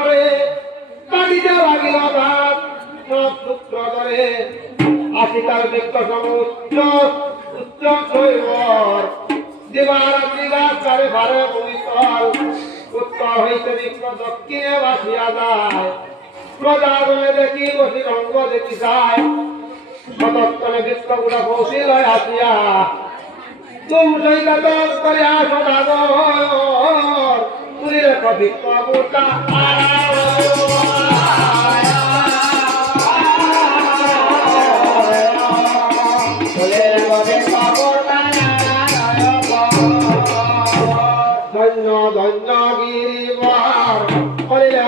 করে কাটিতে লাগিল ভাত সব সূত্র ধরে আসিতার বৃক্ষ সমুচ্চ উচ্চ শৈবর দিবারাত্রি গাছারে ভারে ভূমিতল উত্তর হইতে বৃক্ষ দক্ষিণে বাসিয়া যায় প্রজাগণে দেখি বসি রঙ্গ দেখি যায় সতর্কনে বৃক্ষগুলা পৌঁছিল আসিয়া তুম সৈকত করে আসো দাগর তুলি রেখ বৃক্ষ বুটা ধন্য ধন্য গিরিবার বলিলে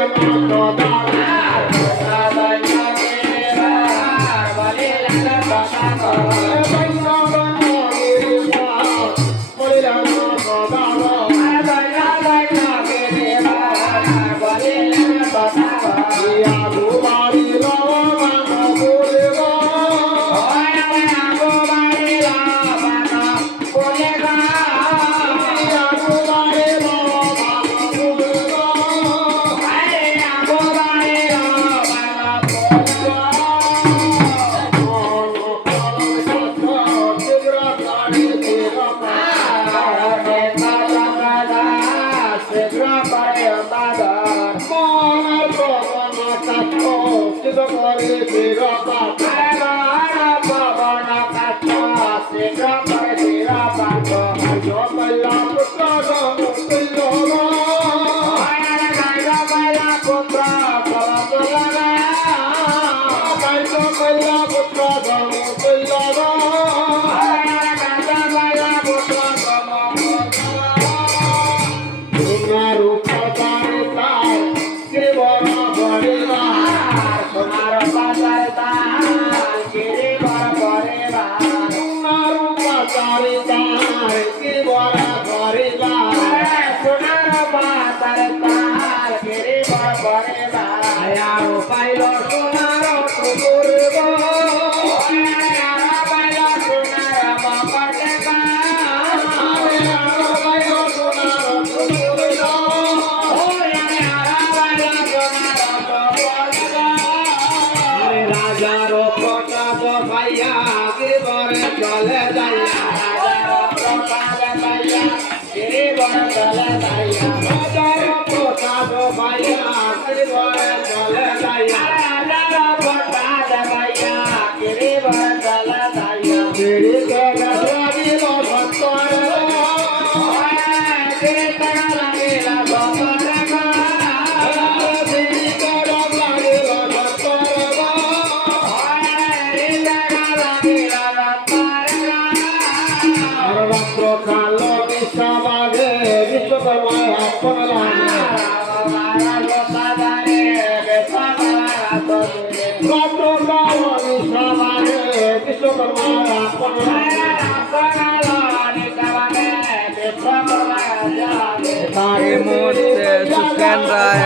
এই মুহূর্তে সুকেন রায়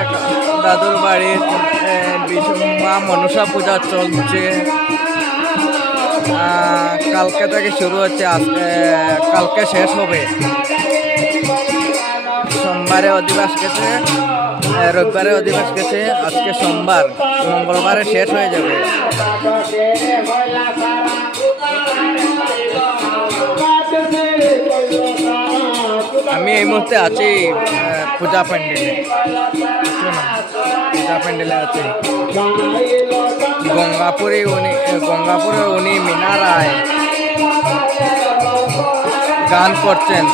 দাদুর বাড়ির মা মনসা পূজা চলছে। কালকে থেকে শুরু হচ্ছে, আজকে কালকে শেষ হবে। সোমবারে অধিবাস গেছে, রবিবারে অধিবাস গেছে, আজকে সোমবার, মঙ্গলবারে শেষ হয়ে যাবে। আমি এই মুহূর্তে আছি পূজা প্যান্ডেলে, পূজা প্যান্ডেলে আছি। গঙ্গাপুরে উনি মীনা রায় গান করছেন।